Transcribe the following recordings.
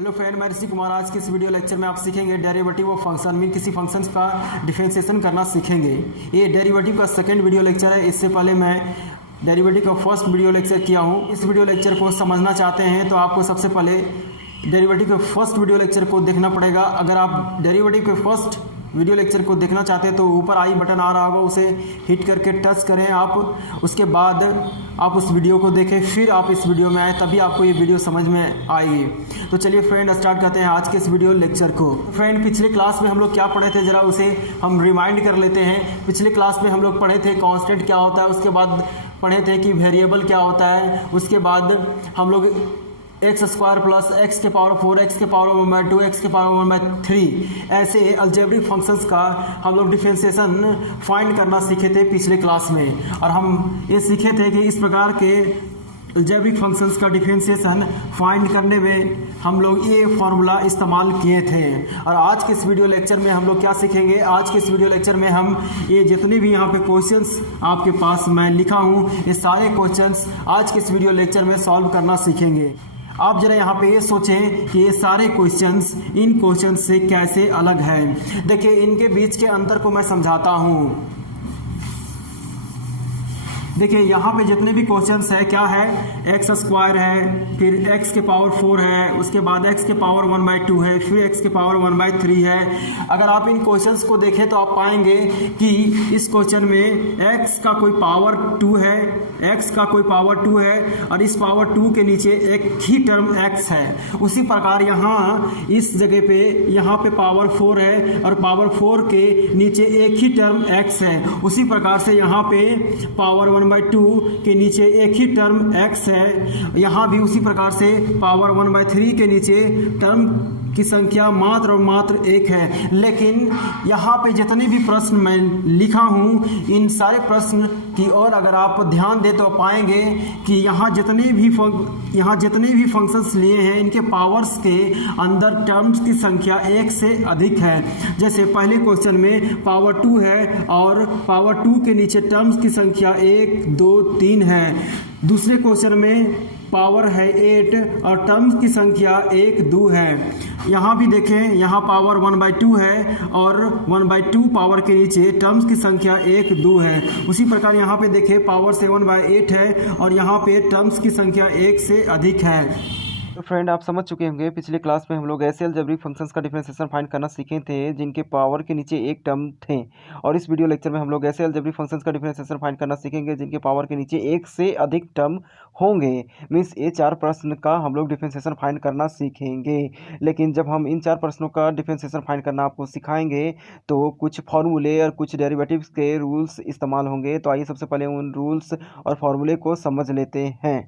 Hello friend, मैं ऋषि कुमार। आज के इस वीडियो लेक्चर में आप सीखेंगे डेरिवेटिव ऑफ फंक्शन मीन किसी फंक्शन का डिफरेंशिएशन करना सीखेंगे। ये डेरिवेटिव का सेकंड वीडियो लेक्चर है। इससे पहले मैं डेरिवेटिव का फर्स्ट वीडियो लेक्चर किया हूँ। इस वीडियो लेक्चर को समझना चाहते हैं तो आपको सबसे पहले डेरिवेटिव के फर्स्ट वीडियो लेक्चर को देखना पड़ेगा। अगर आप डेरिवेटिव के फर्स्ट वीडियो लेक्चर को देखना चाहते हैं तो ऊपर आई बटन आ रहा होगा, उसे हिट करके टच करें आप। उसके बाद आप उस वीडियो को देखें, फिर आप इस वीडियो में आए, तभी आपको ये वीडियो समझ में आएगी। तो चलिए फ्रेंड, स्टार्ट करते हैं आज के इस वीडियो लेक्चर को। फ्रेंड, पिछले क्लास में हम लोग क्या पढ़े थे, ज़रा उसे हम रिमाइंड कर लेते हैं। पिछले क्लास में हम लोग पढ़े थे कांस्टेंट क्या होता है, उसके बाद पढ़े थे कि वेरिएबल क्या होता है, उसके बाद हम लोग एक्स स्क्वायर प्लस एक्स के पावर 4 एक्स के पावर 1/2 एक्स के पावर 1/3 ऐसे अलजेब्रिक फंक्शंस का हम लोग डिफरेंशिएशन फाइंड करना सीखे थे पिछले क्लास में। और हम ये सीखे थे कि इस प्रकार के अलजेब्रिक फंक्शंस का डिफरेंशिएशन फाइंड करने में हम लोग ये फार्मूला इस्तेमाल किए थे। और आज के इस वीडियो लेक्चर में हम लोग क्या सीखेंगे, आज के इस वीडियो लेक्चर में हम ये जितने भी यहाँ पे क्वेश्चंस आपके पास मैं लिखा हूँ, ये सारे क्वेश्चंस आज के इस वीडियो लेक्चर में सॉल्व करना सीखेंगे। आप जरा यहाँ पे ये सोचें कि ये सारे क्वेश्चंस इन क्वेश्चंस से कैसे अलग हैं। देखिए, इनके बीच के अंतर को मैं समझाता हूँ। देखिए, यहाँ पे जितने भी क्वेश्चंस है क्या है, एक्स स्क्वायर है, फिर एक्स के पावर 4 है, उसके बाद एक्स के पावर 1/2 है, फिर एक्स के पावर 1/3 है। अगर आप इन क्वेश्चंस को देखें तो आप पाएंगे कि इस क्वेश्चन में एक्स का कोई पावर 2 है, एक्स का कोई पावर 2 है, और इस पावर 2 के नीचे एक ही टर्म एक्स है। उसी प्रकार यहाँ इस जगह पे यहाँ पे पावर 4 है और पावर 4 के नीचे एक ही टर्म एक्स है। उसी प्रकार से यहाँ पे पावर 1/2 के नीचे एक ही टर्म x है। यहाँ भी उसी प्रकार से पावर 1/3 के नीचे टर्म की संख्या मात्र और मात्र 1 है। लेकिन यहाँ पे जितने भी प्रश्न मैं लिखा हूँ, इन सारे प्रश्न की ओर अगर आप ध्यान दें तो पाएंगे कि यहाँ जितने भी फंक्शंस लिए हैं, इनके पावर्स के अंदर टर्म्स की संख्या 1 से अधिक है। जैसे पहले क्वेश्चन में पावर 2 है और पावर 2 के नीचे टर्म्स की संख्या 1, 2, 3 है। दूसरे क्वेश्चन में पावर है 8 और टर्म्स की संख्या 1, 2 है। यहाँ भी देखें, यहाँ पावर 1/2 है और 1/2 पावर के नीचे टर्म्स की संख्या 1, 2 है। उसी प्रकार यहाँ पे देखें, पावर 7/8 है और यहाँ पे टर्म्स की संख्या 1 से अधिक है। तो फ्रेंड, आप समझ चुके होंगे पिछले क्लास में हम लोग ऐसे अलजेब्रिक फंक्शंस का डिफरेंशिएशन फाइंड करना सीखे थे जिनके पावर के नीचे एक टर्म थे। और इस वीडियो लेक्चर में हम लोग ऐसे अलजेब्रिक फंक्शंस का डिफरेंशिएशन फाइंड करना सीखेंगे जिनके पावर के नीचे एक से अधिक टर्म होंगे। मीन्स ये 4 प्रश्न का हम लोग डिफरेंशिएशन फाइंड करना सीखेंगे। लेकिन जब हम इन 4 प्रश्नों का डिफरेंशिएशन फाइंड करना आपको सिखाएंगे तो कुछ फार्मूले और कुछ डेरिवेटिव्स के रूल्स इस्तेमाल होंगे। तो आइए सबसे पहले उन रूल्स और फार्मूले को समझ लेते हैं।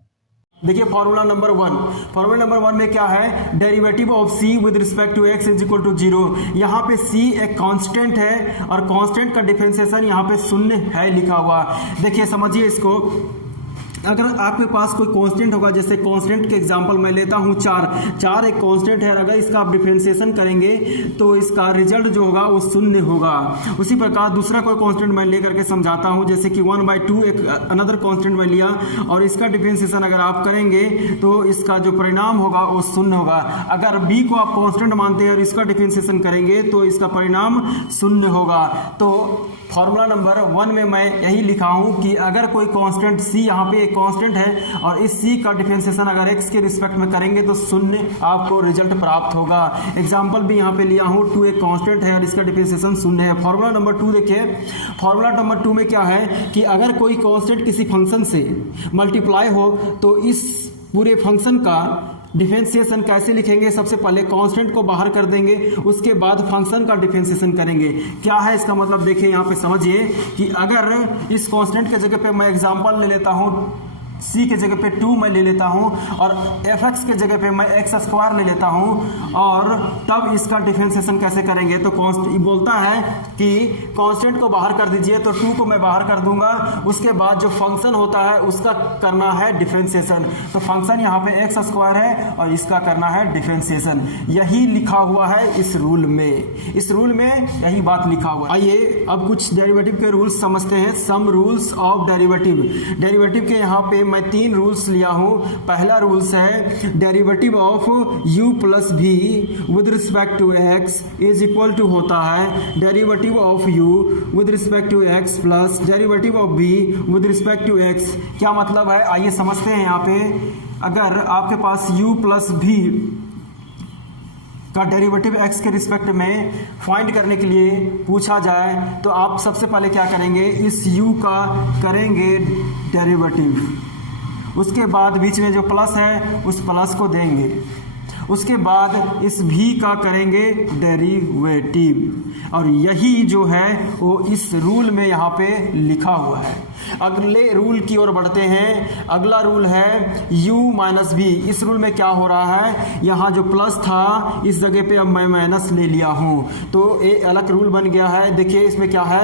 देखिए, फार्मूला नंबर 1 में क्या है, derivative of c with respect to x is equal to 0। यहाँ पे c एक कांस्टेंट है और कांस्टेंट का डिफरेंशिएशन यहाँ पे 0 है लिखा हुआ। देखिए, समझिए इसको। अगर आपके पास कोई कांस्टेंट होगा, जैसे कांस्टेंट के एग्जांपल मैं लेता हूँ 4 एक कांस्टेंट है। अगर इसका आप डिफरेंशिएशन करेंगे तो इसका रिजल्ट जो होगा वो 0 होगा। उसी प्रकार दूसरा कोई कांस्टेंट मैं लेकर के समझाता हूँ, जैसे कि 1/2 एक अनदर कांस्टेंट मैं लिया और इसका डिफरेंशिएशन अगर आप करेंगे तो इसका जो परिणाम होगा वो 0 होगा। अगर b को आप कांस्टेंट मानते हैं और इसका डिफरेंशिएशन करेंगे तो इसका परिणाम 0 होगा। तो फार्मूला नंबर 1 में मैं यही लिखा हूँ कि अगर कोई कांस्टेंट c, यहाँ पे एक कांस्टेंट है और इस c का डिफरेंशिएशन अगर x के रिस्पेक्ट में करेंगे तो 0 आपको रिजल्ट प्राप्त होगा। एग्जांपल भी यहाँ पे लिया हूँ, 2 एक कांस्टेंट है और इसका डिफरेंशिएशन 0 है। फार्मूला नंबर 2 देखिए, फार्मूला नंबर 2 में क्या है कि अगर कोई कांस्टेंट किसी फंक्शन से मल्टीप्लाई हो तो इस पूरे फंक्शन का डिफरेंशिएशन कैसे लिखेंगे। सबसे पहले कांस्टेंट को बाहर कर देंगे, उसके बाद फंक्शन का डिफरेंशिएशन करेंगे। क्या है इसका मतलब, देखिए यहाँ पे समझिए कि अगर इस कांस्टेंट के जगह पे मैं एग्जांपल ले लेता हूँ, c के जगह पे 2 मैं ले लेता हूँ और fx के जगह पे मैं x स्क्वायर ले लेता हूँ, और तब इसका डिफरेंशिएशन कैसे करेंगे। तो बोलता है कि कांस्टेंट को बाहर कर दीजिए, तो 2 को मैं बाहर कर दूंगा, उसके बाद जो फंक्शन होता है उसका करना है डिफरेंशिएशन। तो फंक्शन यहाँ पे x स्क्वायर है और इसका करना है डिफरेंशिएशन। यही लिखा हुआ है इस रूल में, इस रूल में यही बात लिखा हुआ है। आइए अब कुछ डेरिवेटिव के रूल्स समझते हैं। Some rules of derivative. Derivative के यहाँ पे मैं 3 रूल्स लिया हूँ। पहला रूल्स है derivative of u plus v with respect to x is equal to होता है derivative of u with respect to x plus derivative of v with respect to x। क्या मतलब है, आइए समझते हैं। यहाँ पे अगर आपके पास u प्लस v का डेरिवेटिव x के रिस्पेक्ट में फाइंड करने के लिए पूछा जाए तो आप सबसे पहले क्या करेंगे, इस u का करेंगे डेरिवेटिव, उसके बाद बीच में जो प्लस है उस प्लस को देंगे, उसके बाद इस v का करेंगे डेरिवेटिव, और यही जो है वो इस रूल में यहाँ पे लिखा हुआ है। अगले रूल की ओर बढ़ते हैं। अगला रूल है u माइनस v। इस रूल में क्या हो रहा है, यहाँ जो प्लस था इस जगह पे अब मैं माइनस ले लिया हूँ, तो एक अलग रूल बन गया है। देखिए इसमें क्या है,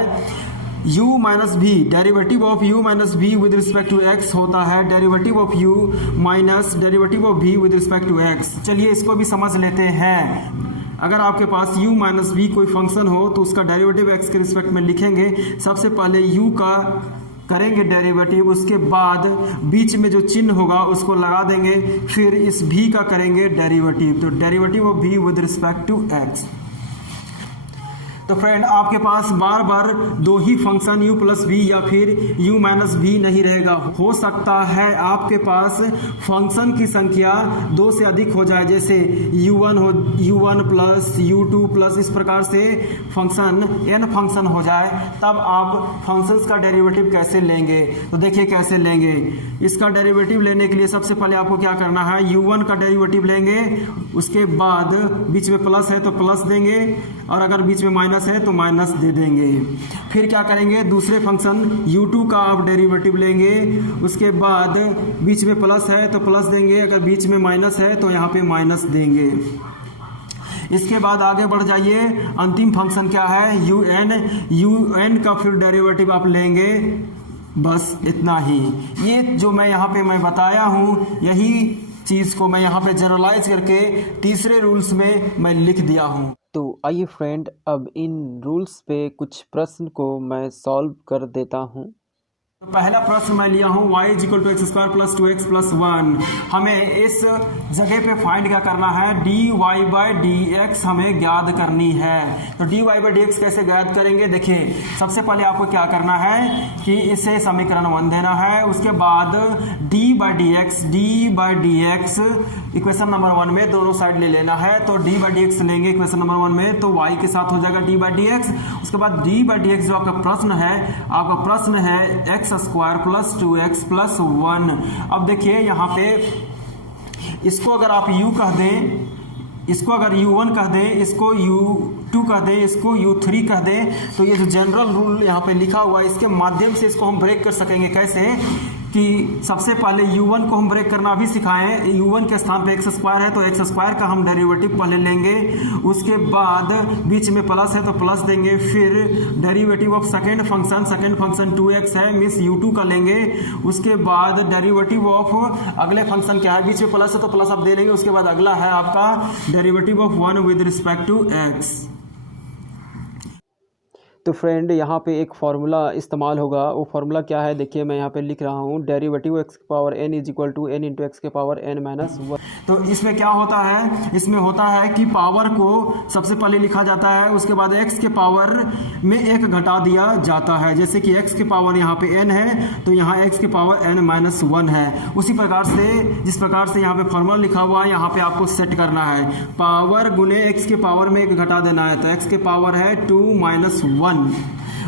u minus v, derivative of u minus v with respect to x होता है derivative of u minus derivative of v with respect to x। चलिए इसको भी समझ लेते हैं। अगर आपके पास u माइनस v कोई फंक्शन हो तो उसका डेरिवेटिव x के रिस्पेक्ट में लिखेंगे। सबसे पहले u का करेंगे डेरिवेटिव, उसके बाद बीच में जो चिन्ह होगा उसको लगा देंगे, फिर इस v का करेंगे डेरिवेटिव, तो derivative of v with respect to x। तो फ्रेंड आपके पास बार बार दो ही फंक्शन u प्लस v या फिर u माइनस v नहीं रहेगा। हो सकता है आपके पास फंक्शन की संख्या 2 से अधिक हो जाए, जैसे u1 प्लस u2 प्लस, इस प्रकार से फंक्शन n फंक्शन हो जाए, तब आप फंक्शंस का डेरिवेटिव कैसे लेंगे। तो देखिए कैसे लेंगे। इसका डेरिवेटिव लेने के लिए सबसे पहले आपको क्या करना है, u1 का डेरिवेटिव लेंगे, उसके बाद बीच में प्लस है तो प्लस देंगे, और अगर बीच में माइनस है तो माइनस दे देंगे। फिर क्या करेंगे, दूसरे फंक्शन u2 का आप डेरिवेटिव लेंगे, उसके बाद बीच में प्लस है तो प्लस देंगे, अगर बीच में माइनस है तो यहाँ पे माइनस देंगे। इसके बाद आगे बढ़ जाइए। अंतिम फंक्शन क्या है, un का फिर डेरिवेटिव आप लेंगे। बस इतना ही। ये जो मैं यहाँ पे मैं बताया हूँ, यही चीज़ को मैं यहाँ पे जनरलाइज करके तीसरे रूल्स में मैं लिख दिया हूँ। तो आइए फ्रेंड, अब इन रूल्स पे कुछ प्रश्न को मैं सॉल्व कर देता हूँ। तो पहला प्रश्न मैं लिया हूँ y is equal to x square plus 2x plus 1। हमें इस जगह पे फाइंड क्या करना है, dy बाई dx हमें ज्ञात करनी है। तो dy बाई dx कैसे ज्ञात करेंगे, देखिए सबसे पहले आपको क्या करना है कि इसे समीकरण 1 देना है, उसके बाद d by dx equation number 1 में दोनों साइड ले लेना है। तो d बाई dx लेंगे इक्वेशन नंबर 1 में, तो y के साथ हो जाएगा d बाई dx। उसके बाद d बाई dx जो आपका प्रश्न है x square plus 2x plus 1। अब देखिए यहाँ पे इसको अगर आप u कह दें, इसको अगर u1 कह दें, इसको u2 कह दें, इसको u3 कह दें, तो ये जो जनरल रूल यहाँ पे लिखा हुआ है इसके माध्यम से इसको हम ब्रेक कर सकेंगे। कैसे कि सबसे पहले u1 को हम ब्रेक करना भी सिखाएं। u1 के स्थान पे एक्स स्क्वायर है तो एक्स स्क्वायर का हम डेरिवेटिव पहले लेंगे, उसके बाद बीच में प्लस है तो प्लस देंगे, फिर derivative of second function 2x है मीन्स u2 का लेंगे, उसके बाद डेरिवेटिव ऑफ अगले फंक्शन क्या है, बीच में प्लस है तो प्लस आप दे लेंगे, उसके बाद अगला है आपका derivative of 1 with respect to x। तो फ्रेंड यहाँ पे एक फार्मूला इस्तेमाल होगा, वो फार्मूला क्या है देखिए, मैं यहाँ पे लिख रहा हूँ डेरिवेटिव एक्स की power n is equal to n into x के पावर n माइनस 1। तो इसमें क्या होता है, इसमें होता है कि पावर को सबसे पहले लिखा जाता है, उसके बाद x के पावर में 1 घटा दिया जाता है। जैसे कि x के पावर यहाँ पे n है तो यहाँ x के पावर n माइनस 1 है। उसी प्रकार से जिस प्रकार से यहाँ पे फार्मूला लिखा हुआ है यहाँ पे आपको सेट करना है, पावर गुने x के पावर में 1 घटा देना है, तो x के पावर है 2 माइनस 1।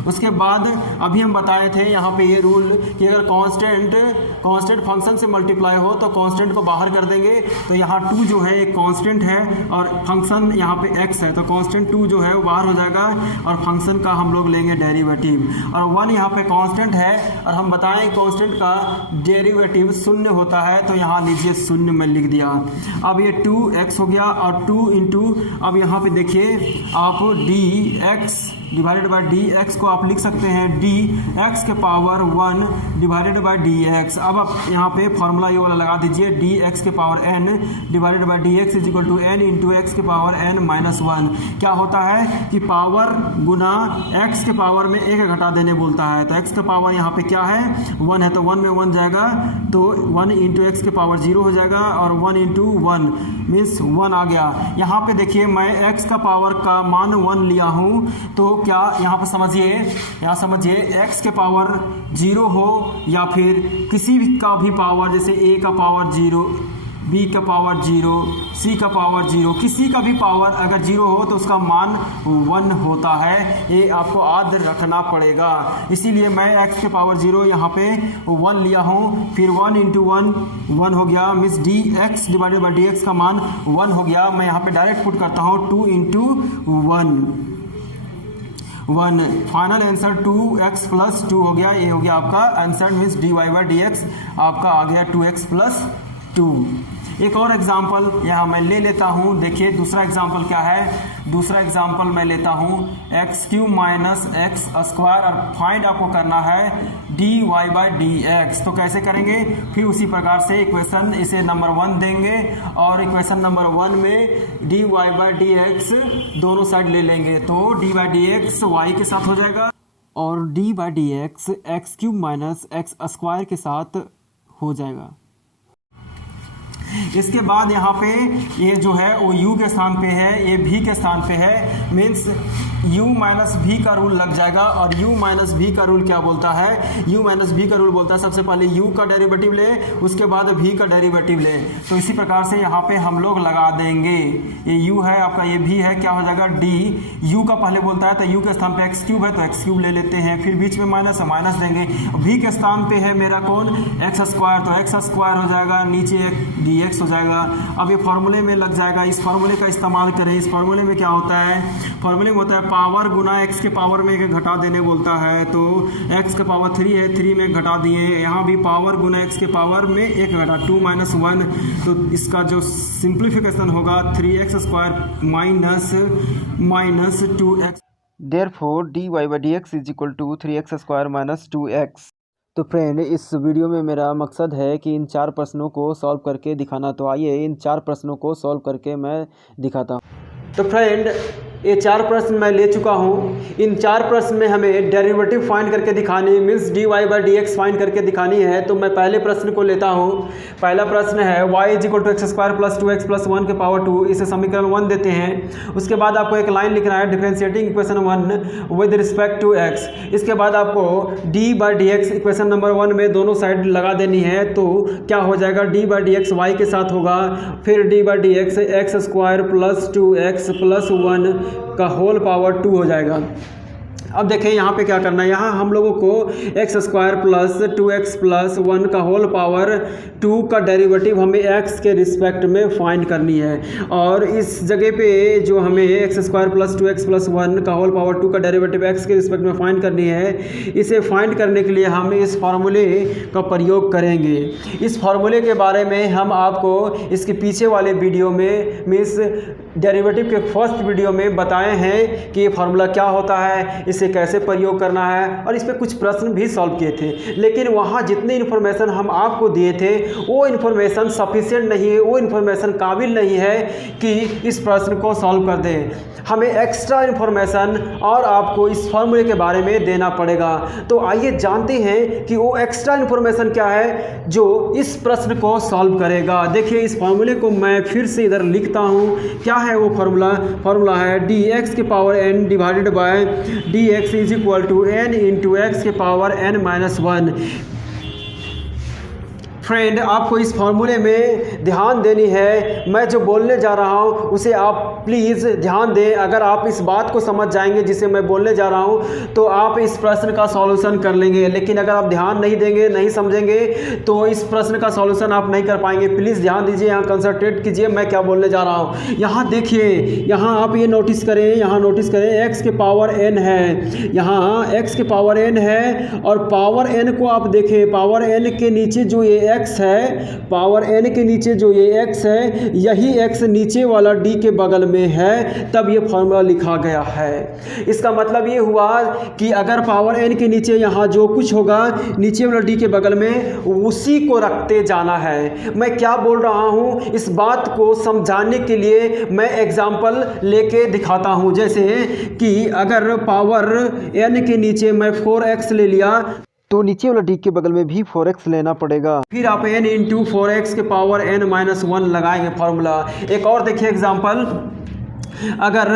उसके बाद अभी हम बताए थे यहाँ पे ये रूल कि अगर कांस्टेंट फंक्शन से मल्टीप्लाई हो तो कांस्टेंट को बाहर कर देंगे। तो यहाँ 2 जो है एक कांस्टेंट है और फंक्शन यहाँ पे x है, तो कांस्टेंट 2 जो है वो बाहर हो जाएगा और फंक्शन का हम लोग लेंगे डेरिवेटिव। और 1 यहाँ पे कांस्टेंट है और हम बताएं कांस्टेंट का डेरिवेटिव 0 होता है, तो यहाँ लीजिए 0 में लिख दिया। अब ये 2x हो गया और 2 इंटू, अब यहाँ पे देखिए आप dx divided by d x को आप लिख सकते हैं डी एक्स के power 1 divided by d x. अब आप यहाँ पे फॉर्मूला ये वाला लगा दीजिए, डी एक्स के power n divided by d x is equal to n into x के पावर एन माइनस 1। क्या होता है कि पावर गुना एक्स के पावर में एक घटा देने बोलता है, तो एक्स का पावर यहाँ पे क्या है 1 है, तो 1 में 1 जाएगा, तो 1 इंटू एक्स के पावर 0 हो जाएगा और 1 इंटू 1 मीन्स 1 आ गया। यहाँ पे देखिए मैं x का पावर का मान 1 लिया हूँ, तो क्या यहाँ पे समझिए, यहाँ समझिए x के पावर 0 हो या फिर किसी भी का भी पावर, जैसे a का पावर 0, b का पावर 0, c का पावर 0, किसी का भी पावर अगर 0 हो तो उसका मान 1 होता है, ये आपको याद रखना पड़ेगा। इसीलिए मैं x के पावर 0 यहाँ पे 1 लिया हूँ, फिर 1 इंटू 1 1 हो गया, means D x divided by d x का मान 1 हो गया। मैं यहाँ पे डायरेक्ट पुट करता हूँ 2 into 1 final answer 2x plus 2 हो गया। ये हो गया आपका answer, means d y by d x आपका आ गया 2x प्लस 2। एक और एग्जाम्पल यहाँ मैं ले लेता हूँ, देखिए दूसरा एग्जाम्पल क्या है। दूसरा एग्जाम्पल मैं लेता हूँ x cube minus x square और फाइंड आपको करना है d y by d x. तो कैसे करेंगे, फिर उसी प्रकार से इक्वेशन इसे नंबर 1 देंगे और इक्वेशन नंबर 1 में d y by d x दोनों साइड ले लेंगे, तो d by d x y के साथ हो जाएगा और d by d x x cube minus x square के साथ हो जाएगा। इसके बाद यहाँ पे ये जो है वो u के स्थान पे है, ये v के स्थान पे है, मीन्स u माइनस v का रूल लग जाएगा। और u माइनस v का रूल क्या बोलता है, u माइनस v का रूल बोलता है सबसे पहले u का डेरिवेटिव ले, उसके बाद v का डेरिवेटिव ले। तो इसी प्रकार से यहाँ पे हम लोग लगा देंगे, ये u है आपका, ये v है, क्या हो जाएगा d, u का पहले बोलता है तो u के स्थान पे एक्स क्यूब है तो एक्स क्यूब ले लेते हैं, फिर बीच में माइनस है माइनस देंगे, v के स्थान पे है मेरा कौन एक्स स्क्वायर, तो एक्स स्क्वायर हो जाएगा, नीचे डी एक्स हो जाएगा। अब ये फॉर्मूले में लग जाएगा, इस फॉर्मूले का इस्तेमाल करें। इस फॉर्मूले में क्या होता है, फॉर्मूले में होता है पावर गुना एक्स के पावर में एक घटा देने बोलता है, तो एक्स का पावर 3 है, 3 में घटा दिए, यहाँ भी पावर गुना एक्स के पावर में एक घटा 2 माइनस 1, तो इसका जो सिंप्लीफिकेशन होगा 3x square minus 2x। Therefore dy by dx is equal to 3x square minus 2x। तो फ्रेंड इस वीडियो में मेरा मकसद है कि इन 4 प्रश्नों को सॉल्व करके दिखाना। तो आइए इन 4 प्रश्नों को सॉल्व करके मैं दिखाता हूँ। तो फ्रेंड ये 4 प्रश्न मैं ले चुका हूँ। इन 4 प्रश्न में हमें डेरिवेटिव फाइंड करके दिखानी, means d y by d x find करके दिखानी है। तो मैं पहले प्रश्न को लेता हूँ। पहला प्रश्न है y is equal to x square plus 2x plus 1 के पावर 2, इसे समीकरण 1 देते हैं। उसके बाद आपको एक लाइन लिखना है differentiating equation 1 with respect to x। इसके बाद आपको d by d x equation number 1 में दोनों साइड लगा देनी है, तो क्या हो जाएगा d by d x y के साथ होगा, फिर d by d x x square plus 2x plus 1 का होल पावर 2 हो जाएगा। अब देखें यहाँ पे क्या करना है, यहाँ हम लोगों को x square plus 2x plus 1 का होल पावर 2 का डेरिवेटिव हमें x के रिस्पेक्ट में फाइंड करनी है। और इस जगह पे जो हमें x square plus 2x plus 1 का होल पावर 2 का डेरिवेटिव x के रिस्पेक्ट में फाइंड करनी है, इसे फाइंड करने के लिए हम इस फार्मूले का प्रयोग करेंगे। इस फार्मूले के बारे में हम आपको इसके पीछे वाले वीडियो में, मीन्स डेरिवेटिव के फर्स्ट वीडियो में बताए हैं कि ये फार्मूला क्या होता है, इसे कैसे प्रयोग करना है, और इस पर कुछ प्रश्न भी सॉल्व किए थे। लेकिन वहाँ जितने इन्फॉर्मेशन हम आपको दिए थे वो इन्फॉर्मेशन सफिशिएंट नहीं है, वो इन्फॉर्मेशन काबिल नहीं है कि इस प्रश्न को सॉल्व कर दें। हमें एक्स्ट्रा इन्फॉर्मेशन और आपको इस फार्मूले के बारे में देना पड़ेगा। तो आइए जानते हैं कि वो एक्स्ट्रा इन्फॉर्मेशन क्या है जो इस प्रश्न को सॉल्व करेगा। देखिए इस फार्मूले को मैं फिर से इधर लिखता हूँ। क्या है वो फार्मूला है डी एक्स के power n divided by d x is equal to n into x के पावर एन माइनस 1। फ्रेंड आपको इस फार्मूले में ध्यान देनी है। मैं जो बोलने जा रहा हूँ उसे आप प्लीज़ ध्यान दें। अगर आप इस बात को समझ जाएंगे जिसे मैं बोलने जा रहा हूँ तो आप इस प्रश्न का सॉल्यूशन कर लेंगे। लेकिन अगर आप ध्यान नहीं देंगे, नहीं समझेंगे तो इस प्रश्न का सॉल्यूशन आप नहीं कर पाएंगे। प्लीज़ ध्यान दीजिए, यहाँ कंसंट्रेट कीजिए मैं क्या बोलने जा रहा हूँ। यहाँ देखिए, यहाँ आप ये नोटिस करें, यहाँ नोटिस करें एक्स के पावर एन है, यहाँ एक्स के पावर एन है और पावर एन को आप देखें, पावर एन के नीचे जो ये x है, पावर n के नीचे जो ये x है, यही x नीचे वाला d के बगल में है, तब ये फॉर्मूला लिखा गया है। इसका मतलब ये हुआ कि अगर पावर n के नीचे यहाँ जो कुछ होगा नीचे वाला d के बगल में, उसी को रखते जाना है। मैं क्या बोल रहा हूँ, इस बात को समझाने के लिए मैं एग्जाम्पल लेके दिखाता हूँ। जैसे कि अगर पावर n के नीचे मैं 4x ले लिया तो नीचे वाला डी के बगल में भी 4x लेना पड़ेगा। फिर आप n इंटू 4x के पावर n-1 लगाएंगे फॉर्मूला। एक और देखिए एग्जाम्पल, अगर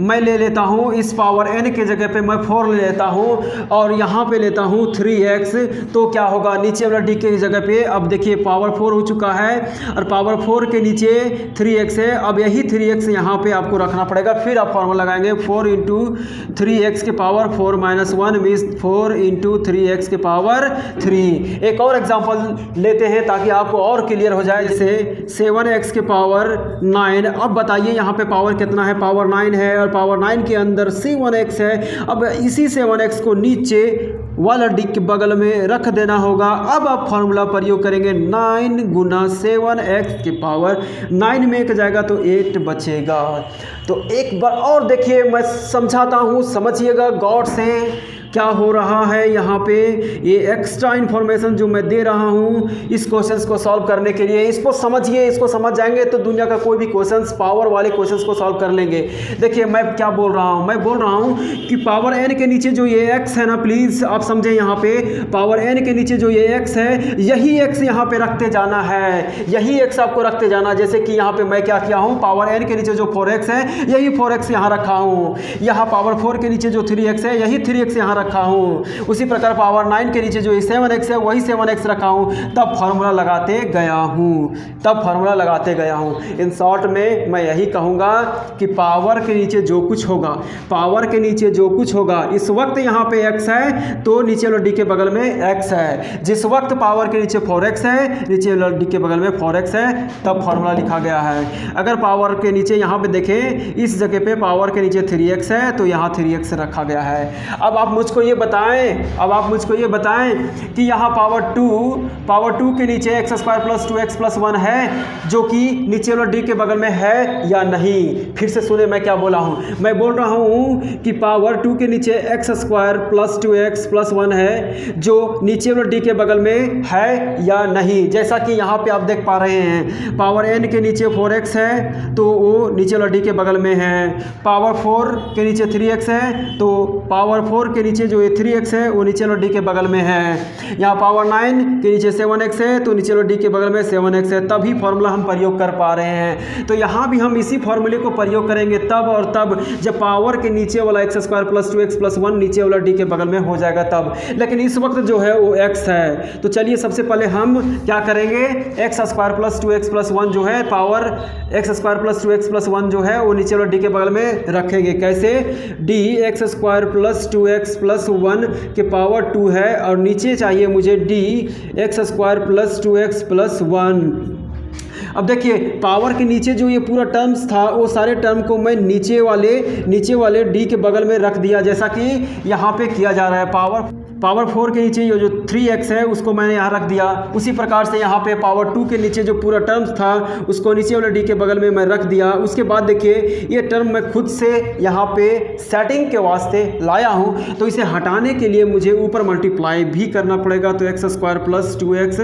मैं ले लेता हूँ इस पावर n के जगह पे मैं 4 ले लेता हूँ और यहाँ पे लेता हूँ 3x, तो क्या होगा, नीचे वाला d के जगह पे अब देखिए पावर 4 हो चुका है और पावर 4 के नीचे 3x है। अब यही 3x यहाँ पे आपको रखना पड़ेगा। फिर आप फॉर्मूला लगाएंगे 4 इंटू 3x के पावर 4-1 मीन्स 4 इंटू 3x के पावर 3। एक और एग्जाम्पल लेते हैं ताकि आपको और क्लियर हो जाए। जैसे 7x के पावर 9। अब बताइए यहाँ पे पावर कितना है, पावर 9 है और पावर 9 के अंदर 7x है। अब इसी 7x को नीचे वाला डी के बगल में रख देना होगा। अब आप फॉर्मूला प्रयोग करेंगे 9 गुना 7x के पावर 9 में एक जाएगा तो 8 बचेगा। तो एक बार और देखिए, मैं समझाता हूँ, समझिएगा गौर से क्या हो रहा है यहाँ पे। ये एक्स्ट्रा इन्फॉर्मेशन जो मैं दे रहा हूँ इस क्वेश्चंस को सॉल्व करने के लिए, इसको समझिए। इसको समझ जाएंगे तो दुनिया का कोई भी क्वेश्चंस, पावर वाले क्वेश्चंस को सॉल्व कर लेंगे। देखिए मैं क्या बोल रहा हूँ, मैं बोल रहा हूँ कि पावर n के नीचे जो ये x है ना, प्लीज़ आप समझें यहाँ पे, पावर n के नीचे जो ये x है, यही x यहाँ पे रखते जाना है, यही x आपको रखते जाना। जैसे कि यहाँ पे मैं क्या किया हूँ, पावर n के नीचे जो 4x है यही 4x यहाँ रखा हूँ, यहाँ पावर 4 के नीचे जो 3x है यही 3x यहाँ रखा हूँ। उसी प्रकार पावर 9 के नीचे जो 7x है वही 7x रखा हूँ, तब फार्मूला लगाते गया हूँ। इन शॉर्ट में मैं यही कहूँगा कि पावर के नीचे जो कुछ होगा, इस वक्त यहाँ पे x है तो नीचे वाला d के बगल में x है। जिस वक्त पावर के नीचे 4x है, नीचे वाला d के बगल में 4x है, तब फार्मूला लिखा गया है। अगर पावर के नीचे यहाँ पे देखें, इस जगह पे पावर के नीचे 3x है तो यहाँ 3x रखा गया है। अब आप मुझको ये बताएं कि यहाँ पावर 2 के नीचे x² + 2x + 1 है, जो कि नीचे वाला d के बगल में है या नहीं। फिर से सुने मैं क्या बोला हूँ, मैं बोल रहा हूँ कि पावर 2 के नीचे x² + 2x + 1 है, जो नीचे वाला d के बगल में है या नहीं। जैसा कि यहाँ पे आप देख पा रहे हैं, पावर n के नीचे 4x है तो वो नीचे वाला d के बगल में है। पावर 4 के नीचे 3x है तो पावर 4 के नीचे जो 3x है वो नीचे वाला d के बगल में है। यहाँ पावर 9 के नीचे 7x है तो नीचे वाला d के बगल में 7x है। तभी फॉर्मूला हम प्रयोग कर पा रहे हैं। तो यहाँ भी हम इसी फॉर्मूले को प्रयोग करेंगे तब जब पावर के नीचे वाला x² + 2x + 1 नीचे वाला d के बगल में हो जाएगा तब। लेकिन इस वक्त जो है वो x है। तो चलिए सबसे पहले हम क्या करेंगे, x² + 2x + 1 जो है, पावर x² + 2x + 1 जो है वो नीचे वाला d के बगल में रखेंगे। कैसे, dx² + 2x + 1 के पावर 2 है और नीचे चाहिए मुझे dx² + 2x + 1। अब देखिए पावर के नीचे जो ये पूरा टर्म्स था वो सारे टर्म को मैं नीचे वाले d के बगल में रख दिया, जैसा कि यहाँ पे किया जा रहा है। पावर 4 के नीचे ये जो 3x है उसको मैंने यहाँ रख दिया। उसी प्रकार से यहाँ पे पावर 2 के नीचे जो पूरा टर्म्स था उसको नीचे वाले d के बगल में मैं रख दिया। उसके बाद देखिए ये टर्म मैं खुद से यहाँ पे सेटिंग के वास्ते लाया हूँ, तो इसे हटाने के लिए मुझे ऊपर मल्टीप्लाई भी करना पड़ेगा। तो x² + 2x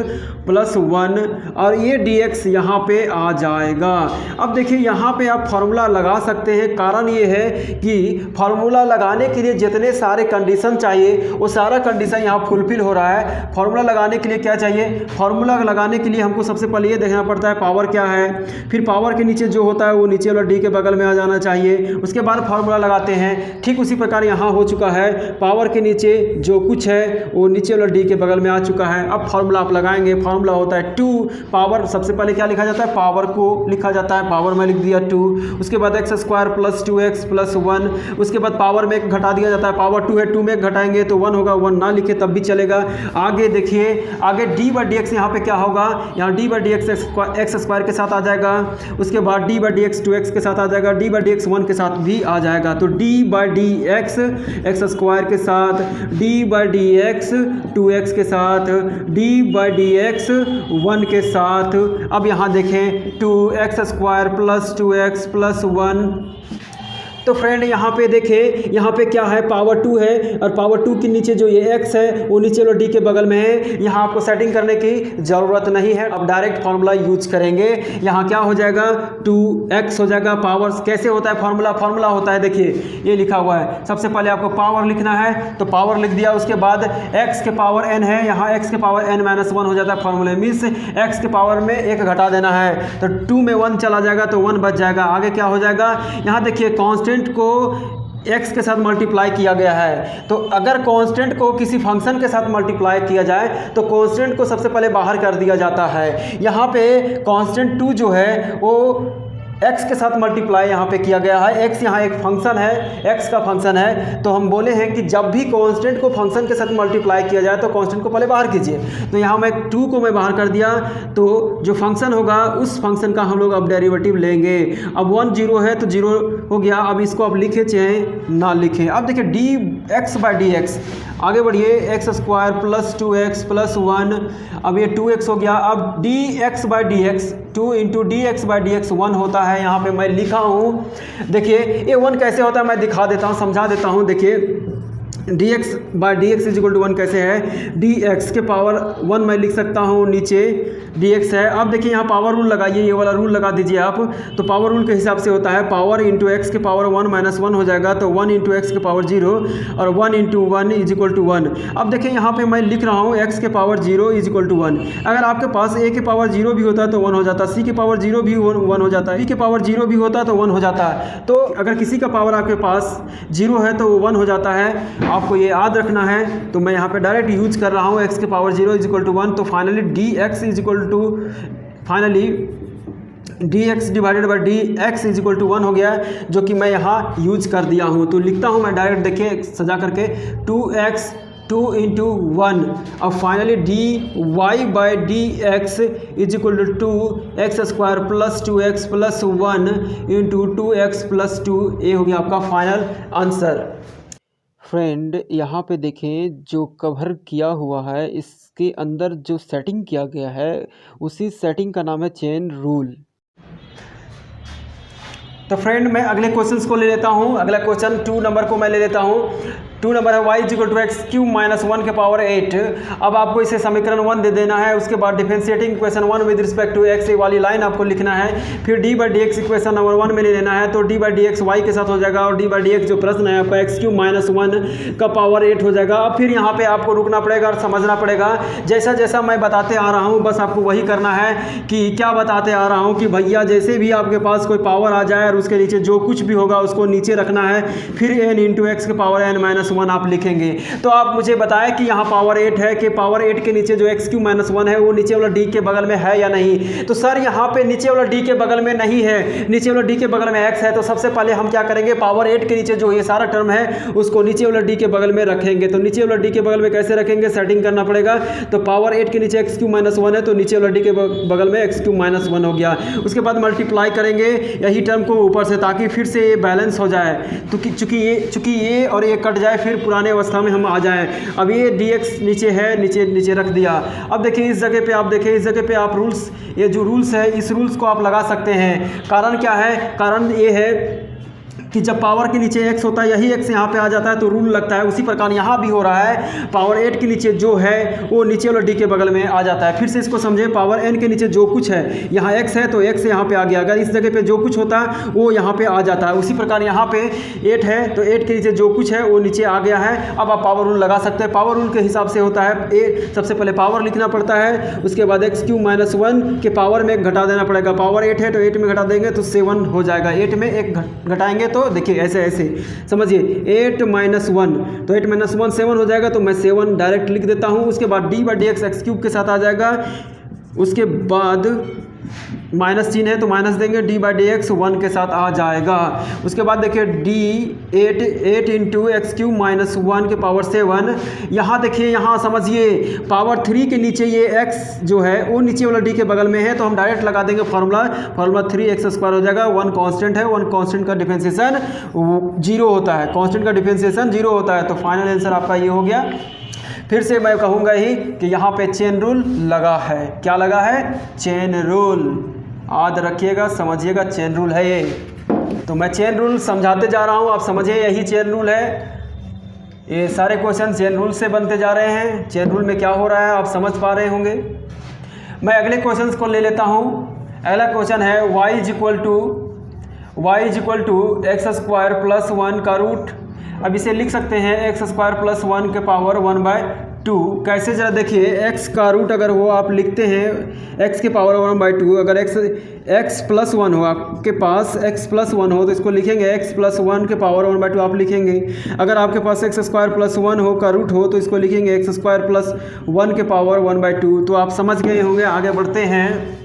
+ 1 और ये dx यहाँ पे आ जाएगा। अब देखिए यहाँ पे आप फार्मूला लगा सकते हैं। कारण ये है कि फार्मूला लगाने के लिए जितने सारे कंडीशन चाहिए वो सारा कंडीशन यहाँ फुलफिल हो रहा है। फार्मूला लगाने के लिए क्या चाहिए, फार्मूला लगाने के लिए हमको सबसे पहले ये देखना पड़ता है पावर क्या है, फिर पावर के नीचे जो होता है वो नीचे वाला d के बगल में आ जाना चाहिए। उसके बाद फार्मूला लगाते हैं। ठीक उसी प्रकार यहाँ हो चुका है, पावर के नीचे जो कुछ है वो नीचे वाला d के बगल में आ चुका है। अब फार्मूला आप लगाएंगे, फार्मूला होता है 2 पावर, सबसे पहले क्या लिखा जाता है, पावर को लिखा जाता है, पावर में लिख दिया 2। उसके बाद x² + 2x + 1, उसके बाद पावर में एक घटा दिया जाता है, पावर 2 है 2 में एक घटाएंगे तो 1 होगा, 1 ना लिखे तब भी चलेगा। आगे देखिए, आगे डी बाई डी एक्स यहाँ पे क्या होगा, यहाँ D by d x x square के साथ आ जाएगा, उसके बाद D by d x 2x के साथ आ जाएगा, डी बाई डी एक्स 1 के साथ भी आ जाएगा। तो d by d x x square के साथ, D by d x 2x के साथ, डी बाई डी एक्स 1 के साथ। अब यहाँ देखें 2x square plus 2x plus 1। तो फ्रेंड यहाँ पे देखें, यहाँ पे क्या है, पावर 2 है और पावर 2 के नीचे जो ये x है वो नीचे वाला d के बगल में है। यहाँ आपको सेटिंग करने की ज़रूरत नहीं है, अब डायरेक्ट फार्मूला यूज करेंगे। यहाँ क्या हो जाएगा, 2x हो जाएगा। पावर कैसे होता है फार्मूला, फार्मूला होता है देखिए ये लिखा हुआ है। सबसे पहले आपको पावर लिखना है तो पावर लिख दिया, उसके बाद x के पावर n है, यहाँ x के पावर n माइनस 1 हो जाता है फार्मूले, मीन्स x के पावर में 1 घटा देना है तो 2 में 1 चला जाएगा तो 1 बच जाएगा। आगे क्या हो जाएगा, यहाँ देखिए कांस्टेंट को x के साथ मल्टीप्लाई किया गया है। तो अगर कांस्टेंट को किसी फंक्शन के साथ मल्टीप्लाई किया जाए तो कांस्टेंट को सबसे पहले बाहर कर दिया जाता है। यहाँ पे कांस्टेंट 2 जो है वो x के साथ मल्टीप्लाई यहाँ पे किया गया है। x यहाँ एक फंक्शन है, x का फंक्शन है, तो हम बोले हैं कि जब भी कांस्टेंट को फंक्शन के साथ मल्टीप्लाई किया जाए तो कांस्टेंट को पहले बाहर कीजिए। तो यहाँ मैं 2 को मैं बाहर कर दिया, तो जो फंक्शन होगा उस फंक्शन का हम लोग अब डेरिवेटिव लेंगे। अब 1 0 है तो 0 हो गया। अब इसको आप लिखे चाहे ना लिखें। अब देखिए d x by d x, आगे बढ़िए, x square plus 2x plus 1, अब ये 2x हो गया। अब D x by d x 2 into D x by d x 1 होता है। यहाँ पे मैं लिखा हूँ, देखिए ये 1 कैसे होता है मैं दिखा देता हूँ, समझा देता हूँ। देखिए d x by d x is equal to 1 कैसे है, डी एक्स के पावर 1 मैं लिख सकता हूँ, नीचे डी एक्स है। अब देखिए यहाँ पावर रूल लगाइए, ये वाला रूल लगा दीजिए आप। तो पावर रूल के हिसाब से होता है पावर इंटू एक्स के पावर 1 माइनस 1 हो जाएगा, तो 1 इंटू एक्स के पावर 0 और 1 इंटू 1 इज इक्वल टू 1। अब देखिए यहाँ पे मैं लिख रहा हूँ एक्स के पावर 0 इज इक्वल टू 1। अगर आपके पास ए के पावर 0 भी होता है तो 1 हो जाता है, सी के पावर 0 भी 1 हो जाता है, बी के पावर 0 भी होता है तो 1 हो जाता है। तो अगर किसी का पावर आपके पास 0 है तो वो 1 हो जाता है, आपको ये याद रखना है। तो मैं यहाँ पे डायरेक्ट यूज कर रहा हूँ एक्स के पावर 0 इज इक्वल टू 1। तो finally d x is equal to, finally d x divided by d x is equal to 1 हो गया है, जो कि मैं यहाँ यूज कर दिया हूँ। तो लिखता हूँ मैं डायरेक्ट, देखिए सजा करके 2x 2 इंटू 1। अब finally d y by d x is equal to 2x square plus 2x plus 1 into 2x plus 2। ये हो गया आपका फाइनल आंसर। फ्रेंड यहाँ पे देखें जो कवर किया हुआ है इसके अंदर जो सेटिंग किया गया है उसी सेटिंग का नाम है चेन रूल। तो फ्रेंड मैं अगले क्वेश्चंस को ले लेता हूँ। अगला क्वेश्चन 2 नंबर को मैं ले लेता हूँ। 2 नंबर है y is equal to x cube minus 1 के पावर 8। अब आपको इसे समीकरण 1 दे देना है, उसके बाद differentiating equation 1 with respect to x वाली लाइन आपको लिखना है। फिर d by d x equation number 1 में ले लेना है, तो d by d x y के साथ हो जाएगा और d बाई डी एक्स जो प्रश्न है आपका एक्स क्यूब माइनस 1 का पावर 8 हो जाएगा। अब फिर यहाँ पे आपको रुकना पड़ेगा और समझना पड़ेगा, जैसा जैसा मैं बताते आ रहा हूँ बस आपको वही करना है कि क्या बताते आ रहा हूँ कि भैया जैसे भी आपके पास कोई पावर आ जाए और उसके नीचे जो कुछ भी होगा उसको नीचे रखना है, फिर n इंटू एक्स के पावर n माइनस 1 आप लिखेंगे। तो आप मुझे बताएं कि यहाँ पावर 8 है कि पावर 8 के नीचे जो एक्स क्यू माइनस 1 है वो नीचे वाला डी के बगल में है या नहीं। तो सर यहाँ पे नीचे वाला डी के बगल में नहीं है, नीचे वाला डी के बगल में एक्स है। तो सबसे पहले हम क्या करेंगे, पावर 8 के नीचे जो ये सारा टर्म है उसको नीचे वाला डी के बगल में रखेंगे। तो नीचे वाला डी के बगल में कैसे रखेंगे, सेटिंग करना पड़ेगा। तो पावर 8 के नीचे एक्स क्यू माइनस 1 है तो नीचे वाला डी के बगल में एक्स क्यू माइनस 1 हो गया। उसके बाद मल्टीप्लाई करेंगे यही टर्म को ऊपर से, ताकि फिर से ये बैलेंस हो जाए। तो चूंकि ये और ये कट जाए फिर पुराने अवस्था में हम आ जाएं। अब ये dx नीचे है, नीचे रख दिया। अब देखिए इस जगह पे आप देखें, इस जगह पे आप रूल्स, ये जो रूल्स है इस रूल्स को आप लगा सकते हैं। कारण क्या है, कारण ये है कि जब पावर के नीचे x होता है यही x यहाँ पे आ जाता है तो रूल लगता है। उसी प्रकार यहाँ भी हो रहा है, पावर 8 के नीचे जो है वो नीचे वाला d के बगल में आ जाता है। फिर से इसको समझे, पावर n के नीचे जो कुछ है, यहाँ x है तो x यहाँ पे आ गया। अगर इस जगह पे जो कुछ होता है वो यहाँ पे आ जाता है। उसी प्रकार यहाँ पे 8 है तो 8 के नीचे जो कुछ है वो नीचे आ गया है। अब आप पावर रूल लगा सकते हैं। पावर रूल के हिसाब से होता है सबसे पहले पावर लिखना पड़ता है, उसके बाद एक्स क्यू माइनस 1 के पावर में 1 घटा देना पड़ेगा। पावर 8 है तो 8 में घटा देंगे तो 7 हो जाएगा। 8 में 1 घटाएंगे तो देखिए ऐसे समझिए, 8 माइनस 1 तो 8 माइनस 1 7 हो जाएगा। तो मैं 7 डायरेक्ट लिख देता हूँ। उसके बाद D by d x x cube के साथ आ जाएगा। उसके बाद माइनस चिन्ह है तो माइनस देंगे, डी बाई डी एक्स 1 के साथ आ जाएगा। उसके बाद देखिए D 8 into x cube minus 1 के पावर 7। यहाँ देखिए, यहाँ समझिए पावर 3 के नीचे ये x जो है वो नीचे वाला d के बगल में है, तो हम डायरेक्ट लगा देंगे फार्मूला 3x² हो जाएगा। 1 कांस्टेंट है, 1 कांस्टेंट का डिफरेंशिएशन 0 होता है, कांस्टेंट का डिफरेंशिएशन 0 होता है। तो फाइनल आंसर आपका ये हो गया। फिर से मैं कहूँगा ही कि यहाँ पे चेन रूल लगा है। क्या लगा है? Chain rule. याद रखिएगा, समझिएगा, चेन रूल है ये। तो मैं चेन रूल समझाते जा रहा हूँ, आप समझिए यही चेन रूल है। ये सारे क्वेश्चन चेन रूल से बनते जा रहे हैं। चेन रूल में क्या हो रहा है आप समझ पा रहे होंगे। मैं अगले क्वेश्चन को ले लेता हूँ। अगला क्वेश्चन है y is equal to x² plus 1 का रूट। अब इसे लिख सकते हैं x² प्लस 1 के पावर 1/2। कैसे, जरा देखिए, x का रूट अगर वो आप लिखते हैं x के पावर 1/2, अगर x प्लस 1 हो आपके पास, x प्लस 1 हो तो इसको लिखेंगे x प्लस 1 के पावर 1/2 आप लिखेंगे। अगर आपके पास x² प्लस 1 हो का रूट हो तो इसको लिखेंगे x² प्लस 1 के पावर 1/2। तो आप समझ गए होंगे। आगे बढ़ते हैं,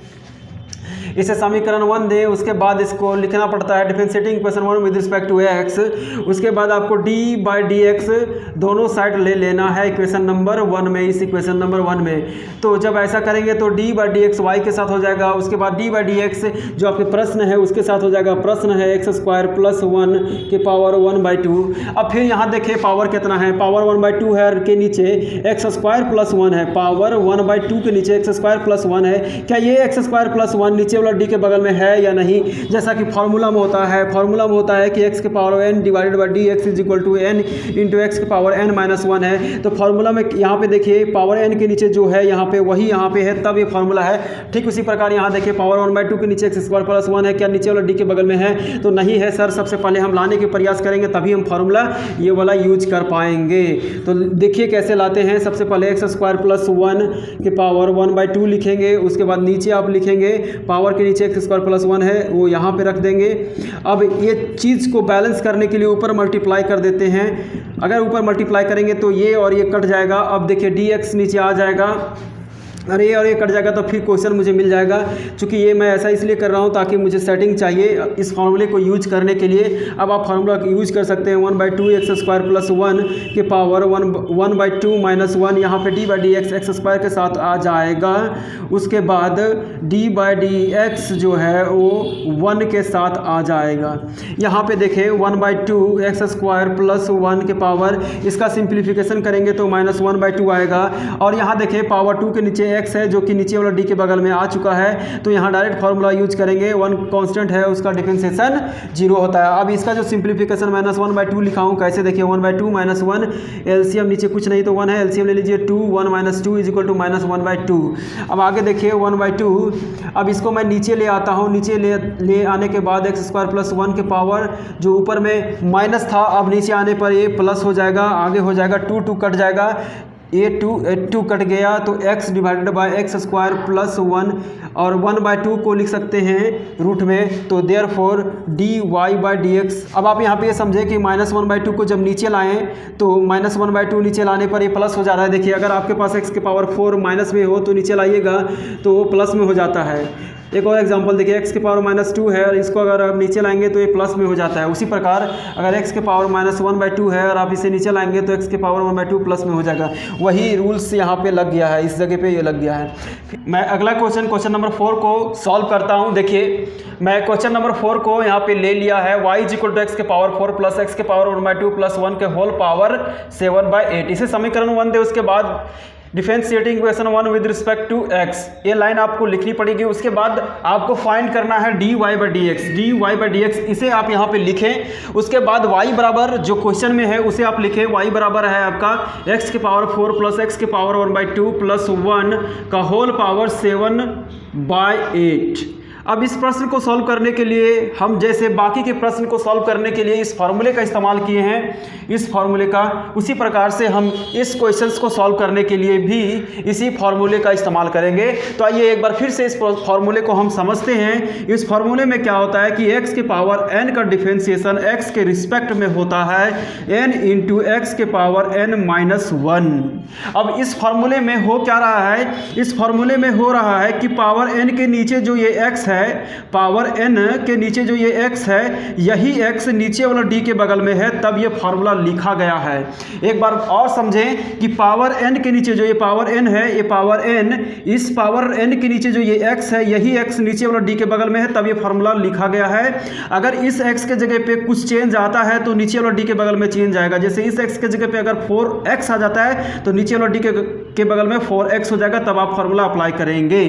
इसे समीकरण 1 दे, उसके बाद इसको लिखना पड़ता है differentiating equation 1 with respect to x। उसके बाद आपको d बाई डी एक्स दोनों साइड ले लेना है इक्वेशन नंबर 1 में, इस इक्वेशन नंबर 1 में। तो जब ऐसा करेंगे तो d by d x y के साथ हो जाएगा। उसके बाद d बाई डी एक्स जो आपके प्रश्न है उसके साथ हो जाएगा। प्रश्न है x² प्लस 1 के पावर 1/2। अब फिर यहाँ देखिए पावर कितना है, पावर 1/2 है, के नीचे x² प्लस 1 है, पावर 1/2 के नीचे x² प्लस 1 है। क्या ये x² प्लस 1 नीचे वाला d के बगल में है या नहीं? जैसा कि फॉर्मूला में होता है कि x के power n divided by d x is equal to n into x के पावर n माइनस 1 है। तो फॉर्मूला में यहाँ पे देखिए पावर n के नीचे जो है यहाँ पे वही यहाँ पे है, तब ये फॉर्मूला है। ठीक उसी प्रकार यहाँ देखिए पावर 1/2 के नीचे x² प्लस 1 है, क्या नीचे वाला d के बगल में है? तो नहीं है सर। सबसे पहले हम लाने के प्रयास करेंगे तभी हम फॉर्मूला ये वाला यूज कर पाएंगे। तो देखिए कैसे लाते हैं। सबसे पहले x² प्लस 1 के पावर 1/2 लिखेंगे। उसके बाद नीचे आप लिखेंगे पावर के नीचे x² प्लस 1 है वो यहाँ पे रख देंगे। अब ये चीज़ को बैलेंस करने के लिए ऊपर मल्टीप्लाई कर देते हैं। अगर ऊपर मल्टीप्लाई करेंगे तो ये और ये कट जाएगा। अब देखिए dx नीचे आ जाएगा, अरे और ये कट जाएगा तो फिर क्वेश्चन मुझे मिल जाएगा। क्योंकि ये मैं ऐसा इसलिए कर रहा हूँ ताकि मुझे सेटिंग चाहिए इस फार्मूले को यूज करने के लिए। अब आप फार्मूला यूज कर सकते हैं 1/2 x² प्लस 1 के पावर 1/2 माइनस 1। यहाँ पे d by d x x² के साथ आ जाएगा। उसके बाद d बाई डी एक्स जो है वो 1 के साथ आ जाएगा। यहाँ पे देखें 1/2 x² प्लस 1 के पावर, इसका सिंप्लीफिकेशन करेंगे तो माइनस 1/2 आएगा। और यहाँ देखें पावर 2 के नीचे x है जो कि नीचे वाला d के बगल में आ चुका है, तो यहाँ डायरेक्ट फार्मूला यूज करेंगे। 1 कांस्टेंट है उसका डिफरेंशिएशन 0 होता है। अब इसका जो सिंप्लीफिकेशन माइनस 1/2 लिखा हूँ, कैसे देखिए 1/2 माइनस 1, एलसीएम नीचे कुछ नहीं तो 1 है, एलसीएम ले लीजिए 2, 1 minus 2 is equal to minus 1/2। अब आगे देखिए 1/2, अब इसको मैं नीचे ले आता हूँ। नीचे ले आने के बाद x² प्लस 1 के पावर जो ऊपर में माइनस था अब नीचे आने पर ये प्लस हो जाएगा। आगे हो जाएगा 2 कट जाएगा, a2 कट गया तो x divided by x² plus 1 और 1/2 को लिख सकते हैं रूट में, तो therefore dy by d x. अब आप यहाँ पे ये समझे कि माइनस 1/2 को जब नीचे लाएं तो माइनस 1/2 नीचे लाने पर ये प्लस हो जा रहा है। देखिए अगर आपके पास x के पावर 4 माइनस में हो तो नीचे लाइएगा तो वो प्लस में हो जाता है। एक और एग्जांपल देखिए x के पावर माइनस 2 है और इसको अगर आप नीचे लाएंगे तो ये प्लस में हो जाता है। उसी प्रकार अगर x के पावर माइनस 1/2 है और आप इसे नीचे लाएंगे तो x के पावर 1/2 प्लस में हो जाएगा। वही रूल्स यहाँ पे लग गया है, इस जगह पे ये लग गया है। मैं अगला क्वेश्चन नंबर 4 को सॉल्व करता हूँ। देखिए मैं क्वेश्चन नंबर 4 को यहाँ पे ले लिया है, y is equal to x के पावर 4 प्लस x के पावर 1/2 प्लस 1 के होल पावर 7/8। इसे समीकरण 1 दे, उसके बाद differentiating equation 1 with respect to x, ये लाइन आपको लिखनी पड़ेगी। उसके बाद आपको फाइंड करना है dy बाई डी एक्स, इसे आप यहाँ पे लिखें। उसके बाद y बराबर जो क्वेश्चन में है उसे आप लिखें। y बराबर है आपका x के पावर 4 प्लस x के पावर 1/2 प्लस 1 का होल पावर 7/8। अब इस प्रश्न को सॉल्व करने के लिए हम जैसे बाकी के प्रश्न को सॉल्व करने के लिए इस फार्मूले का इस्तेमाल किए हैं, इस फार्मूले का, उसी प्रकार से हम इस क्वेश्चंस को सॉल्व करने के लिए भी इसी फार्मूले का इस्तेमाल करेंगे। तो आइए एक बार फिर से इस फार्मूले को हम समझते हैं। इस फार्मूले में क्या होता है कि x के पावर n का डिफरेंशिएशन x के रिस्पेक्ट में होता है n इंटू एक्स के पावर n माइनस 1। अब इस फार्मूले में हो क्या रहा है, इस फार्मूले में हो रहा है कि पावर n के नीचे जो ये x है, पावर n के नीचे जो ये x है, यही x नीचे वाला d के बगल में है, तब ये फॉर्मूला लिखा गया है। एक बार और समझें कि पावर n के नीचे जो ये पावर n है, ये पावर n, इस पावर n के नीचे जो ये x है, यही x नीचे वाला d के बगल में है, तब ये फॉर्मूला लिखा गया है। अगर इस x के जगह पे कुछ चेंज आता है तो नीचे वाला d के बगल में चेंज आएगा। जैसे इस x के जगह पे अगर 4x आ जाता है तो नीचे वाला d के बगल में 4x हो जाएगा, तब आप फॉर्मूला अप्लाई करेंगे।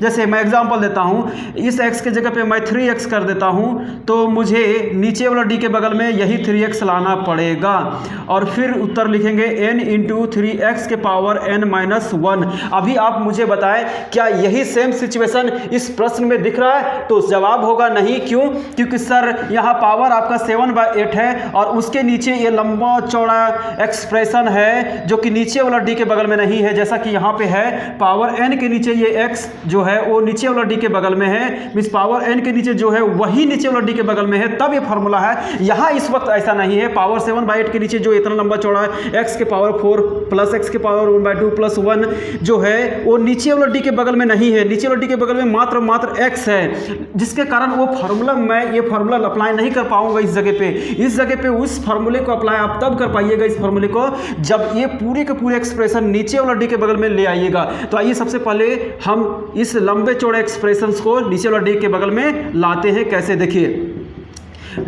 जैसे मैं एग्जांपल देता हूं, इस x के जगह पे मैं 3x कर देता हूं तो मुझे नीचे वाला d के बगल में यही 3x लाना पड़ेगा और फिर उत्तर लिखेंगे n इंटू 3x के पावर n माइनस 1। अभी आप मुझे बताएं, क्या यही सेम सिचुएशन इस प्रश्न में दिख रहा है? तो जवाब होगा नहीं। क्यों? क्योंकि सर यहाँ पावर आपका 7/8 है और उसके नीचे ये लंबा चौड़ा एक्सप्रेशन है जो कि नीचे वाला d के बगल में नहीं है। जैसा कि यहाँ पे है पावर n के नीचे ये x जो है वो नीचे वाला d के बगल में है, मींस पावर n के नीचे जो है वही नीचे वाला d के बगल में है, तब ये फॉर्मूला है। यहाँ इस वक्त ऐसा नहीं है। पावर 7/8 के नीचे जो इतना लंबा चौड़ा है, x के पावर 4 प्लस x के पावर 1/2 प्लस 1 जो है वो नीचे वाला d के बगल में नहीं है। नीचे वाला d के बगल में मात्र x है, जिसके कारण वो फार्मूला मैं ये फार्मूला अप्लाई नहीं कर पाऊंगा इस जगह पे। इस जगह पे उस फार्मूले को अप्लाई आप तब कर पाइएगा, इस फार्मूले को, जब ये पूरे के पूरे एक्सप्रेशन नीचे वाला d के बगल में ले आइएगा। तो आइए सबसे पहले हम इस लंबे चौड़े एक्सप्रेशंस को नीचे वाला d के बगल में लाते हैं। कैसे? देखिए,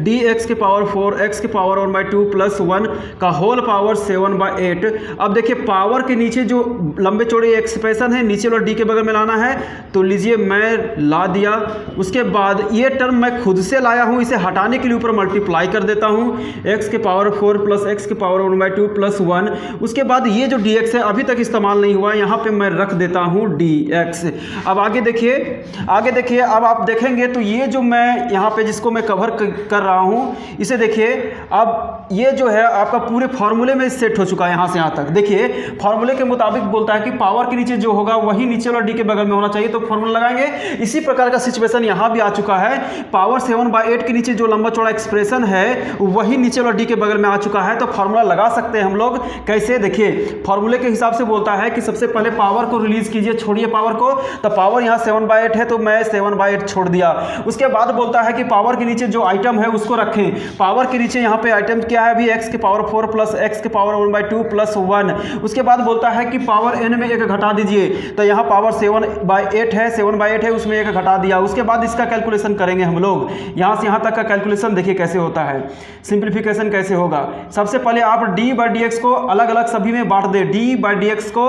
dx के पावर 4 x के पावर 1/2 प्लस 1 का होल पावर 7/8। अब देखिए पावर के नीचे जो लंबे चौड़े एक्सप्रेशन है नीचे वाला d के बगल में लाना है, तो लीजिए मैं ला दिया। उसके बाद ये टर्म मैं खुद से लाया हूँ, इसे हटाने के लिए ऊपर मल्टीप्लाई कर देता हूँ, x के पावर 4 प्लस x के पावर 1/2 प्लस 1। उसके बाद ये जो dx है अभी तक इस्तेमाल नहीं हुआ, यहाँ पे मैं रख देता हूँ dx। अब आगे देखिए, अब आप देखेंगे तो ये जो मैं यहाँ पे जिसको मैं कवर कर रहा हूं, इसे देखिए। अब ये जो है आपका पूरे फॉर्मूले में सेट हो चुका है यहाँ से यहाँ तक। देखिए फॉर्मूले के मुताबिक बोलता है कि पावर के नीचे जो होगा वही नीचे वाला d के बगल में होना चाहिए, तो फॉर्मूला लगाएंगे। इसी प्रकार का सिचुएशन यहाँ भी आ चुका है। पावर 7/8 के नीचे जो लंबा चौड़ा एक्सप्रेशन है वही नीचे वाला d के बगल में आ चुका है, तो फॉर्मूला लगा सकते हैं हम लोग। कैसे? देखिए फॉर्मूले के हिसाब से बोलता है कि सबसे पहले पावर को रिलीज कीजिए, छोड़िए पावर को। तो पावर यहाँ 7/8 है तो मैं 7/8 छोड़ दिया। उसके बाद बोलता है कि पावर के नीचे जो आइटम है उसको रखें। पावर के नीचे यहाँ पे आइटम क्या है? अभी x के पावर 4 प्लस x के पावर 1/2 प्लस 1। उसके बाद बोलता है कि पावर n में एक घटा दीजिए, तो यहाँ पावर 7/8 है, उसमें एक घटा दिया। उसके बाद इसका कैलकुलेशन करेंगे हम लोग, यहाँ से यहाँ तक का कैलकुलेशन देखिए कैसे होता है, सिंप्लीफिकेशन कैसे होगा। सबसे पहले आप d/dx को अलग अलग सभी में बांट दें। d/dx को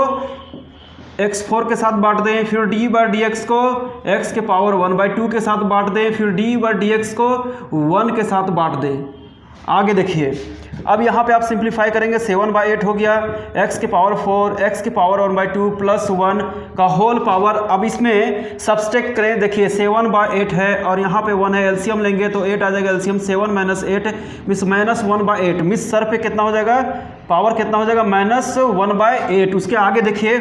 x4 के साथ बांट दें, फिर d/dx को x के पावर 1/2 के साथ बांट दें, फिर d/dx को 1 के साथ बांट दें। आगे देखिए, अब यहाँ पे आप सिंप्लीफाई करेंगे, 7/8 हो गया, x के पावर 4 x के पावर 1/2 प्लस 1 का होल पावर। अब इसमें सब्सट्रैक्ट करें, देखिए 7/8 है और यहाँ पे 1 है, एलसीएम लेंगे तो 8 आ जाएगा। एलसीएम 7 - 8 मिस -1/8, मिस सर पे कितना हो जाएगा? पावर कितना हो जाएगा? -1/8। उसके आगे देखिए,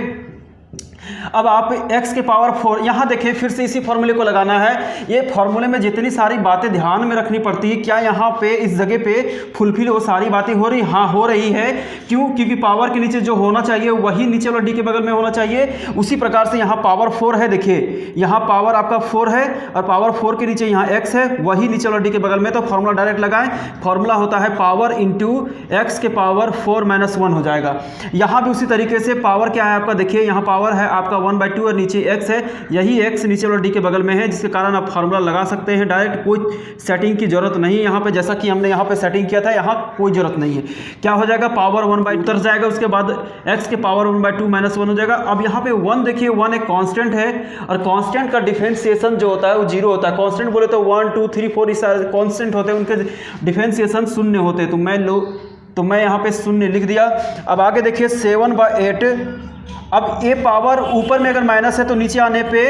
अब आप x के पावर 4, यहाँ देखिए फिर से इसी फॉर्मूले को लगाना है। ये फॉर्मूले में जितनी सारी बातें ध्यान में रखनी पड़ती है, क्या यहाँ पे इस जगह पे फुलफिल वो सारी बातें हो रही? हाँ हो रही है। क्यों? क्योंकि पावर के नीचे जो होना चाहिए वही नीचे वाला d के बगल में होना चाहिए। उसी प्रकार से यहाँ पावर 4 है, देखिए यहाँ पावर आपका 4 है और पावर 4 के नीचे यहाँ x है, वही नीचे वाला d के बगल में, तो फॉर्मूला डायरेक्ट लगाएं। फॉर्मूला होता है पावर इंटू x के पावर 4 - 1 हो जाएगा। यहाँ भी उसी तरीके से पावर क्या है आपका, देखिए यहाँ पावर है आपका 1/2 और नीचे x है, यही x नीचे वाला d के बगल में है, जिसके कारण आप फार्मूला लगा सकते हैं डायरेक्ट, कोई सेटिंग की जरूरत नहीं है यहाँ पे। जैसा कि हमने यहाँ पे सेटिंग किया था, यहाँ कोई जरूरत नहीं है। क्या हो जाएगा? पावर 1/2 उतर जाएगा, उसके बाद x के पावर 1/2 - 1 हो जाएगा। अब यहाँ पे 1 देखिए, 1 एक कांस्टेंट है और कांस्टेंट का डिफरेंशिएशन जो होता है वो 0 होता है। कांस्टेंट बोले तो 1 2 3 4 इस कांस्टेंट होते हैं, उनके डिफरेंशिएशन 0 होते हैं, तो मैं यहाँ पे 0 लिख दिया। अब आगे देखिए 7/8। अब ये पावर ऊपर में अगर माइनस है तो नीचे आने पे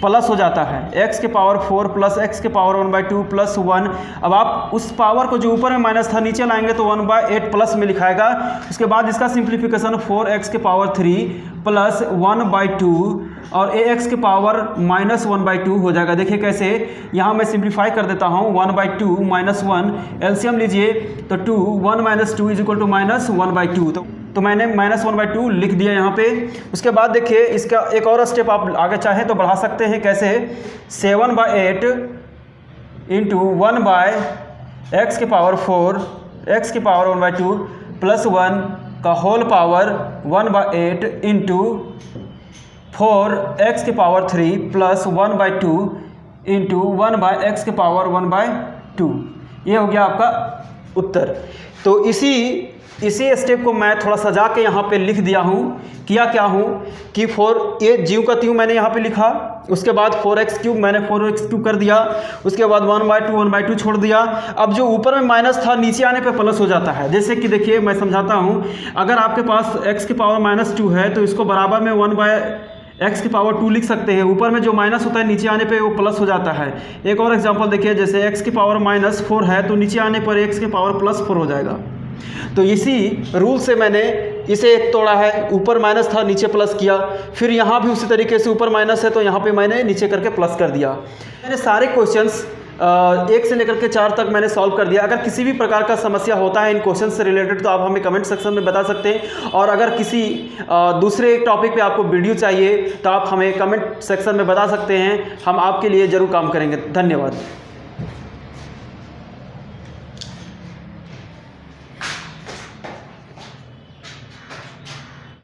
प्लस हो जाता है, x के पावर 4 प्लस x के पावर 1/2 प्लस 1। अब आप उस पावर को जो ऊपर में माइनस था नीचे लाएंगे तो 1/8 प्लस में लिखाएगा। उसके बाद इसका सिंप्लीफिकेशन 4x के पावर 3 प्लस 1/2 और ax के पावर -1/2 हो जाएगा। देखिए कैसे, यहाँ मैं सिंप्लीफाई कर देता हूँ। 1/2 - 1 एलसीएम लीजिए तो 2 1 - 2 = -1/2। तो मैंने -1/2 लिख दिया यहाँ पे। उसके बाद देखिए इसका एक और स्टेप आप आगे चाहें तो बढ़ा सकते हैं। कैसे? 7/8 इंटू 1/x के पावर 4 x के पावर 1/2 प्लस 1 का होल पावर 1/8 इंटू 4x के पावर 3 प्लस 1/2 इंटू 1/x के पावर 1/2। ये हो गया आपका उत्तर। तो इसी स्टेप को मैं थोड़ा सजा के यहाँ पे लिख दिया हूँ। किया क्या हूँ कि 4 ये ज्यों का त्यों मैंने यहाँ पे लिखा। उसके बाद 4x³ मैंने 4x³ कर दिया। उसके बाद 1/2 छोड़ दिया। अब जो ऊपर में माइनस था नीचे आने पे प्लस हो जाता है। जैसे कि देखिए मैं समझाता हूँ। अगर आपके पास x की पावर -2 है तो इसको बराबर में 1/x की पावर 2 लिख सकते हैं। ऊपर में जो माइनस होता है नीचे आने पे वो प्लस हो जाता है। एक और एग्जांपल देखिए, जैसे x की पावर -4 है तो नीचे आने पर x की पावर +4 हो जाएगा। तो इसी रूल से मैंने इसे एक तोड़ा है। ऊपर माइनस था नीचे प्लस किया। फिर यहाँ भी उसी तरीके से ऊपर माइनस है तो यहाँ पे मैंने नीचे करके प्लस कर दिया। मैंने सारे क्वेश्चंस 1 से लेकर के 4 तक मैंने सॉल्व कर दिया। अगर किसी भी प्रकार का समस्या होता है इन क्वेश्चन से रिलेटेड तो आप हमें कमेंट सेक्शन में बता सकते हैं। और अगर किसी दूसरे टॉपिक पे आपको वीडियो चाहिए तो आप हमें कमेंट सेक्शन में बता सकते हैं। हम आपके लिए ज़रूर काम करेंगे। धन्यवाद।